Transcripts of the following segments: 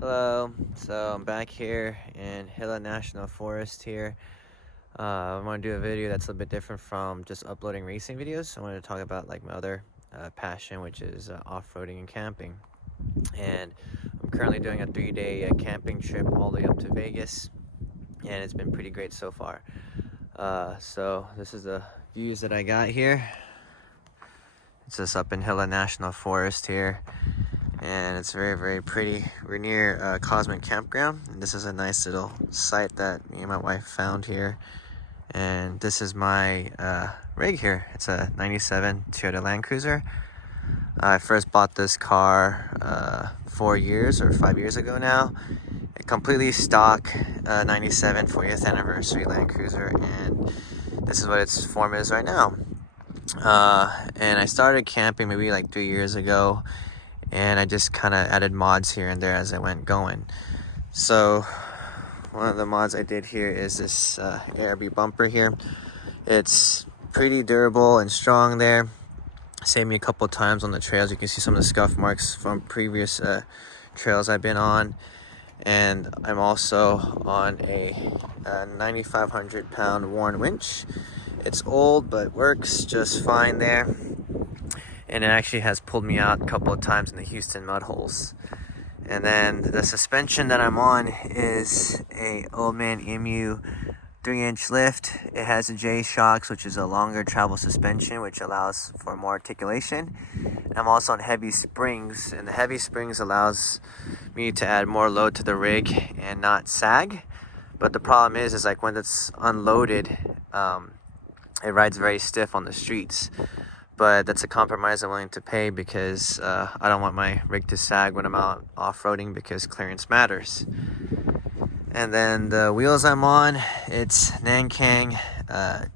Hello, so I'm back here in Hilla National Forest here. I want to do a video that's a little bit different from just uploading racing videos. I wanted to talk about like my other passion, which is off-roading and camping. And I'm currently doing a 3-day camping trip all the way up to Vegas, and it's been pretty great so far. So this is the views that I got here. It's just up in Hilla National Forest here. And it's very pretty. We're near Cosmic Campground, and this is a nice little site that me and my wife found here. And this is my rig here. It's a 97 Toyota Land Cruiser. I first bought this car 4 years or 5 years ago now. A completely stock 97 40th anniversary Land Cruiser, and this is what its form is right now. And I started camping maybe like 3 years ago, and I just kind of added mods here and there as I went going. So one of the mods I did here is this ARB bumper here. It's pretty durable and strong there. Saved me a couple of times on the trails. You can see some of the scuff marks from previous trails I've been on. And I'm also on a 9,500 pound Warren winch. It's old but works just fine there. And it actually has pulled me out a couple of times in the Houston mud holes. And then the suspension that I'm on is a Old Man Emu 3-inch lift. It has a J-Shocks, which is a longer travel suspension, which allows for more articulation. And I'm also on heavy springs, and the heavy springs allows me to add more load to the rig and not sag. But the problem is like when it's unloaded, it rides very stiff on the streets. But that's a compromise I'm willing to pay because I don't want my rig to sag when I'm out off-roading, because clearance matters. And then the wheels I'm on, it's Nankang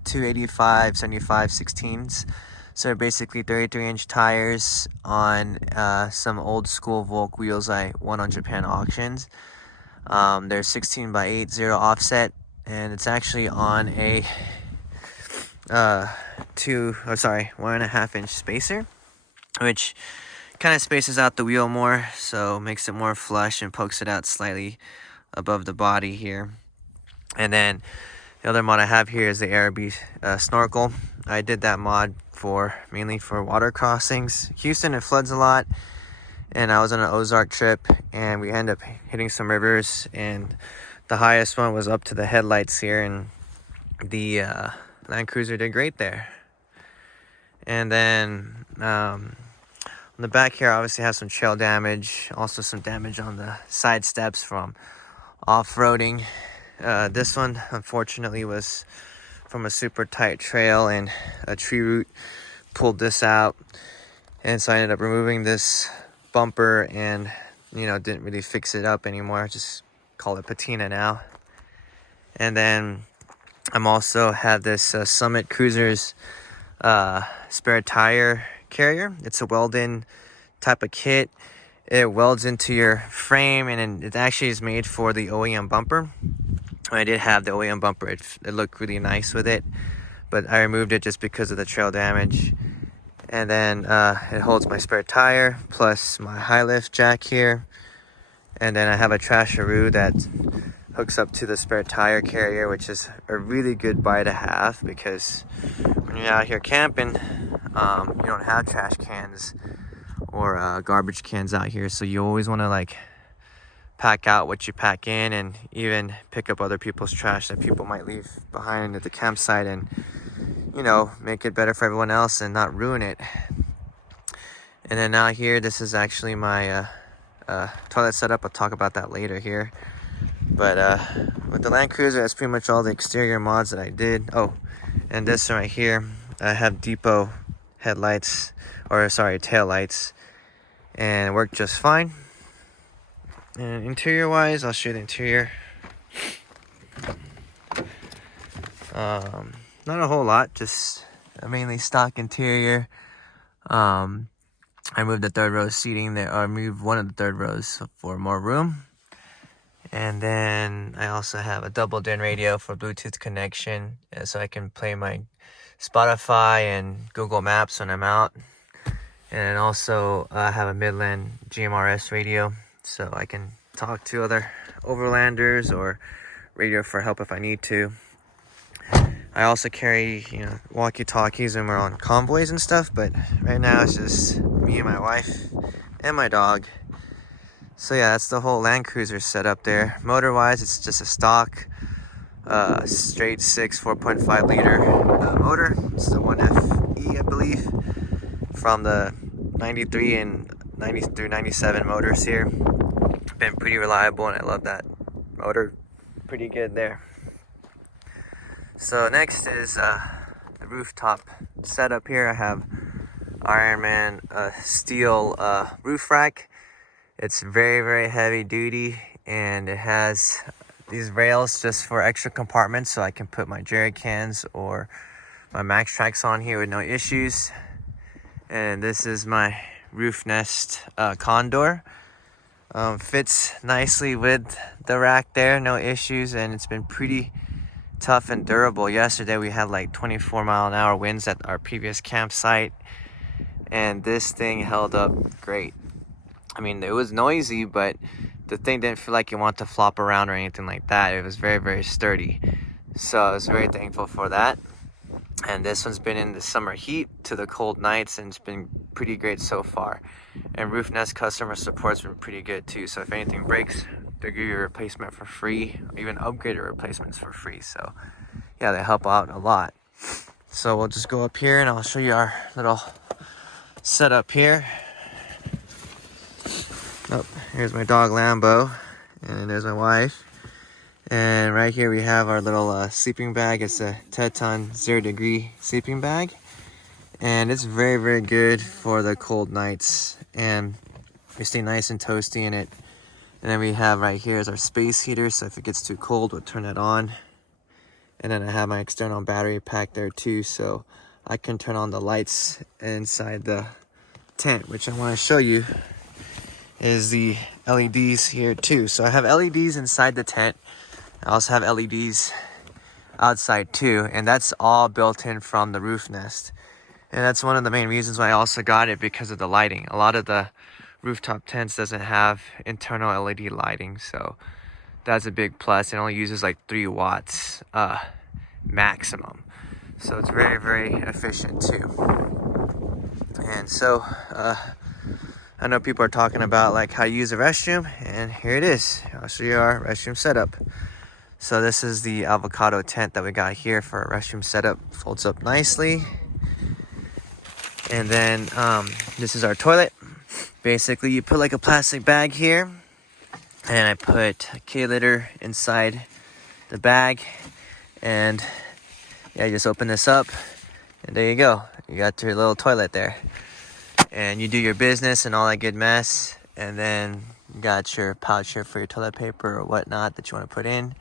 285 75 16s. So they're basically 33-inch tires on some old school Volk wheels I won on Japan auctions. They're 16 by 8 0 offset, and it's actually on a 1.5 inch spacer, which kind of spaces out the wheel more, so makes it more flush and pokes it out slightly above the body here. And then the other mod I have here is the ARB snorkel. I did that mod mainly for water crossings. Houston, it floods a lot, and I was on an Ozark trip, and we ended up hitting some rivers, and the highest one was up to the headlights here, and the Land Cruiser did great there. And then on the back here, I obviously have some trail damage, also some damage on the side steps from off-roading. This one, unfortunately, was from a super tight trail, and a tree root pulled this out. And so I ended up removing this bumper and, didn't really fix it up anymore. Just call it patina now. And then I'm also have this Summit Cruisers spare tire carrier. It's a weld-in type of kit. It welds into your frame, and it actually is made for the OEM bumper. I did have the OEM bumper. It looked really nice with it, but I removed it just because of the trail damage. And then it holds my spare tire plus my high lift jack here. And then I have a trasharoo that hooks up to the spare tire carrier, which is a really good buy to have, because when you're out here camping, you don't have trash cans or garbage cans out here, so you always want to pack out what you pack in, and even pick up other people's trash that people might leave behind at the campsite, and make it better for everyone else and not ruin it. And then out here, this is actually my toilet setup. I'll talk about that later here. But with the Land Cruiser, that's pretty much all the exterior mods that I did. Oh, and this right here, I have depot headlights, tail lights, and it worked just fine. And interior wise, I'll show you the interior. Not a whole lot, just a mainly stock interior. I moved the third row seating there, or moved one of the third rows for more room. And then I also have a double DIN radio for Bluetooth connection, so I can play my Spotify and Google Maps when I'm out. And also I have a Midland GMRS radio, so I can talk to other overlanders or radio for help if I need to. I also carry, walkie-talkies when we're on convoys and stuff, but right now it's just me and my wife and my dog. So yeah, that's the whole Land Cruiser setup there. Motor-wise, it's just a stock, straight 6 4.5 liter motor. It's the 1FE, I believe, from the 93 and 90 through 97 motors here. Been pretty reliable, and I love that motor. Pretty good there. So next is the rooftop setup here. I have Ironman steel roof rack. It's very, very heavy duty, and it has these rails just for extra compartments, so I can put my jerry cans or my Max Tracks on here with no issues. And this is my roof nest condor. Fits nicely with the rack there, no issues, and it's been pretty tough and durable. Yesterday we had like 24-mile-an-hour winds at our previous campsite, and this thing held up great. I mean, it was noisy, but the thing didn't feel like it wanted to flop around or anything like that. It was very, very sturdy. So I was very thankful for that. And this one's been in the summer heat to the cold nights, and it's been pretty great so far. And Roof Nest customer support's been pretty good too. So if anything breaks, they'll give you a replacement for free, or even upgraded replacements for free. So yeah, they help out a lot. So we'll just go up here and I'll show you our little setup here. Oh, here's my dog Lambo, and there's my wife. And right here we have our little sleeping bag. It's a Teton 0-degree sleeping bag, and it's very, very good for the cold nights, and we stay nice and toasty in it. And then we have right here is our space heater, so if it gets too cold, we'll turn it on. And then I have my external battery pack there too, so I can turn on the lights inside the tent, which I want to show you is the LEDs here too. So I have LEDs inside the tent. I also have LEDs outside too, and that's all built in from the Roof Nest. And that's one of the main reasons why I also got it, because of the lighting. A lot of the rooftop tents doesn't have internal LED lighting, so that's a big plus. It only uses like 3 watts maximum, so it's very, very efficient too. And so I know people are talking about like how to use a restroom, and here it is. I'll show you our restroom setup. So this is the avocado tent that we got here for a restroom setup. Folds up nicely. And then this is our toilet. Basically, you put like a plastic bag here, and I put a K-litter inside the bag, and yeah, you just open this up, and there you go. You got your little toilet there, and you do your business and all that good mess, and then you got your pouch here for your toilet paper or whatnot that you want to put in.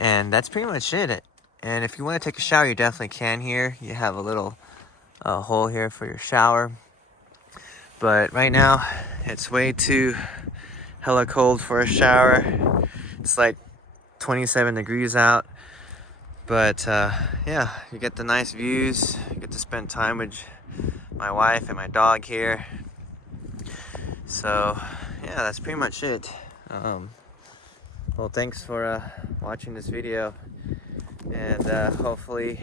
And that's pretty much it. And if you want to take a shower, you definitely can here. You have a little hole here for your shower. But right now, it's way too hella cold for a shower. It's like 27 degrees out. But yeah, you get the nice views. You get to spend time with my wife and my dog here. So yeah, that's pretty much it. Well, thanks for watching this video, and hopefully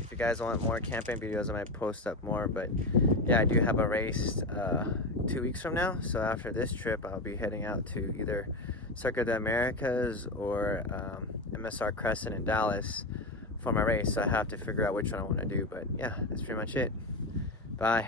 if you guys want more camping videos, I might post up more. But yeah, I do have a race 2 weeks from now, so after this trip I'll be heading out to either Circuit of the Americas or MSR Crescent in Dallas for my race, so I have to figure out which one I want to do. But yeah, that's pretty much it. Bye.